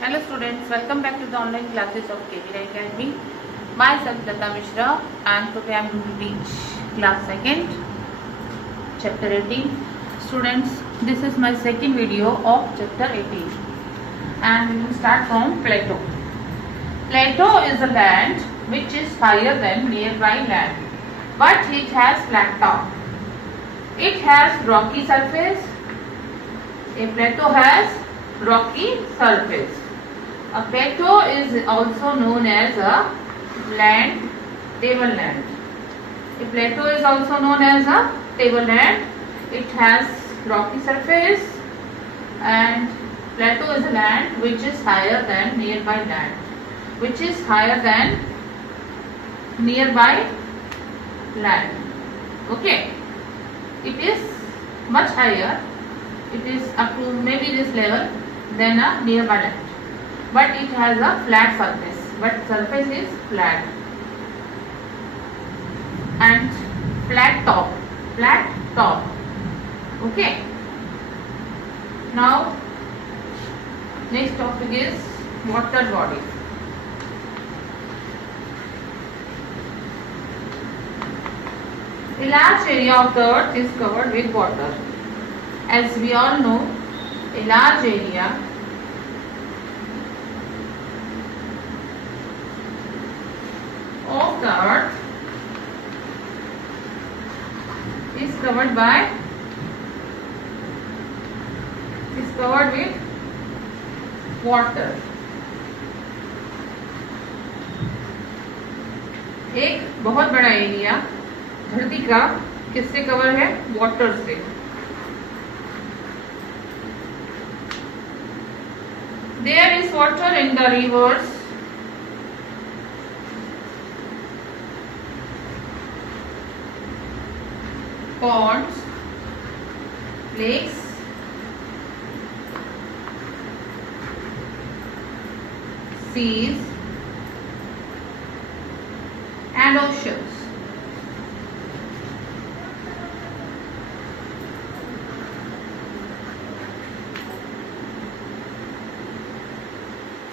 Hello students, welcome back to the online classes of KVI Academy. Myself Lata Mishra and today I am going to teach class 2nd, chapter 18. Students, this is my second video of chapter 18 and we will start from plateau. Plateau is a land which is higher than nearby land but it has flat top. It has rocky surface. A plateau has rocky surface. A plateau is also known as a tableland. A plateau is also known as a tableland. It has rocky surface and plateau is a land which is higher than nearby land. Which is higher than nearby land. Okay. It is much higher. It is up to maybe this level than a nearby land. But it has a flat surface. But surface is flat. And flat top. Flat top. Okay. Now, next topic is water body. A large area of the earth is covered with water. As we all know, a large area of the earth is covered with water. एक बहुत बड़ा area धरती का किससे cover है? Water से. There is water in the rivers, ponds, lakes, seas, and oceans.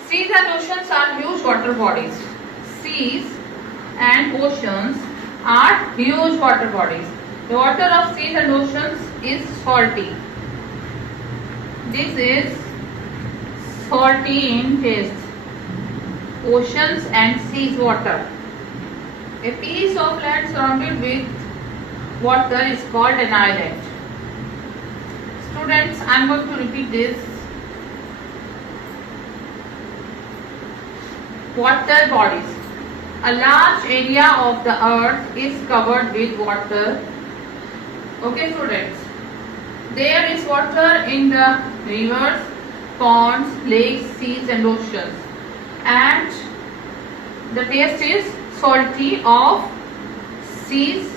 Seas and oceans are huge water bodies. Seas and oceans are huge water bodies. The water of seas and oceans is salty. This is salty in taste. Oceans and seas water. A piece of land surrounded with water is called an island. Students, I am going to repeat this. Water bodies. A large area of the earth is covered with water. Okay, students. There is water in the rivers, ponds, lakes, seas, and oceans. And the taste is salty of sea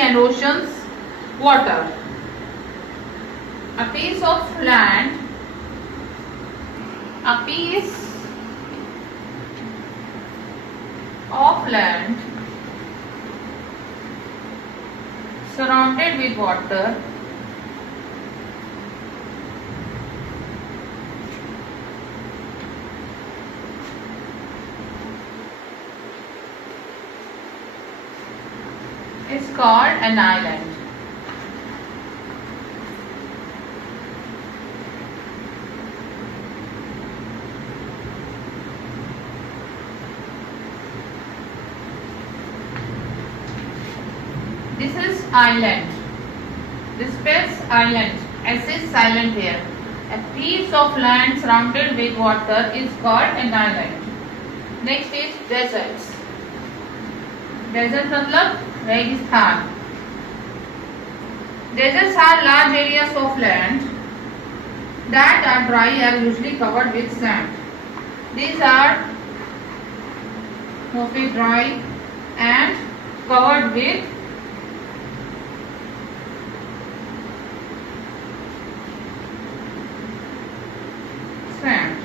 and oceans water. A piece of land. A piece of land surrounded with water is called an island. This is island. This spells island. S is silent here. A piece of land surrounded with water is called an island. Next is deserts. Desert मतलब रेगिस्तान. Deserts are large areas of land that are dry and usually covered with sand. These are mostly dry and covered with sand.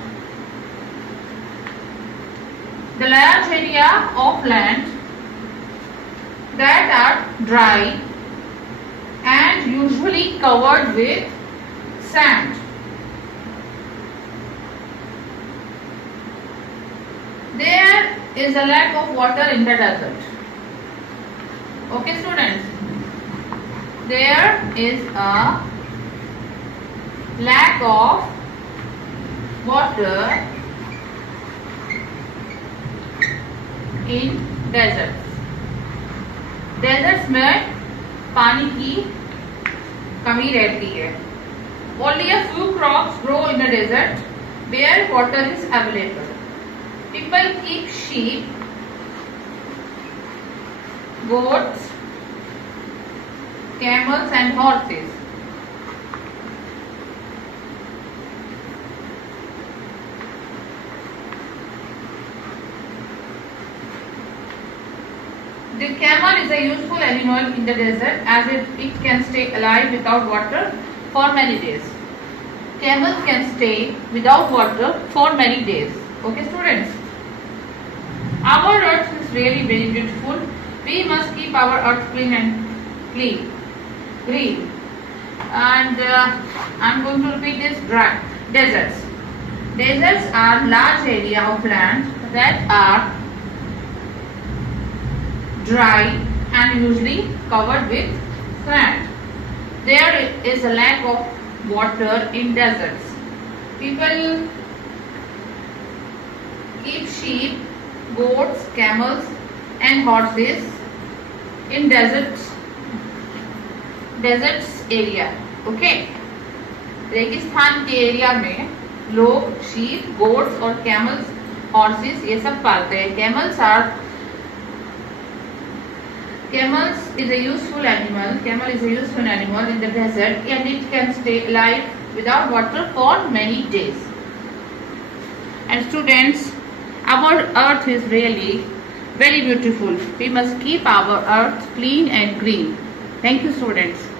The large area of land that are dry and usually covered with sand. is a lack of water in the desert. Okay, students. There is a lack of water in deserts. Deserts में पानी की कमी रहती है. Only a few crops grow in a desert where water is available. People keep sheep, goats, camels and horses. The camel is a useful animal in the desert as it can stay alive without water for many days. Camels can stay without water for many days. Okay, students? Our earth is really very beautiful. We must keep our earth clean and green. And I'm going to repeat this. Deserts. Deserts are large area of land that are dry and usually covered with sand. There is a lack of water in deserts. People keep sheep, goats, camels and horses in deserts area. Okay. रेगिस्तान के area में लोग sheep, goats और camels, horses ये सब पालते हैं. Camels is a useful animal. Camel is a useful animal in the desert and it can stay alive without water for many days. And students, our earth is really very beautiful. We must keep our earth clean and green. Thank you, students.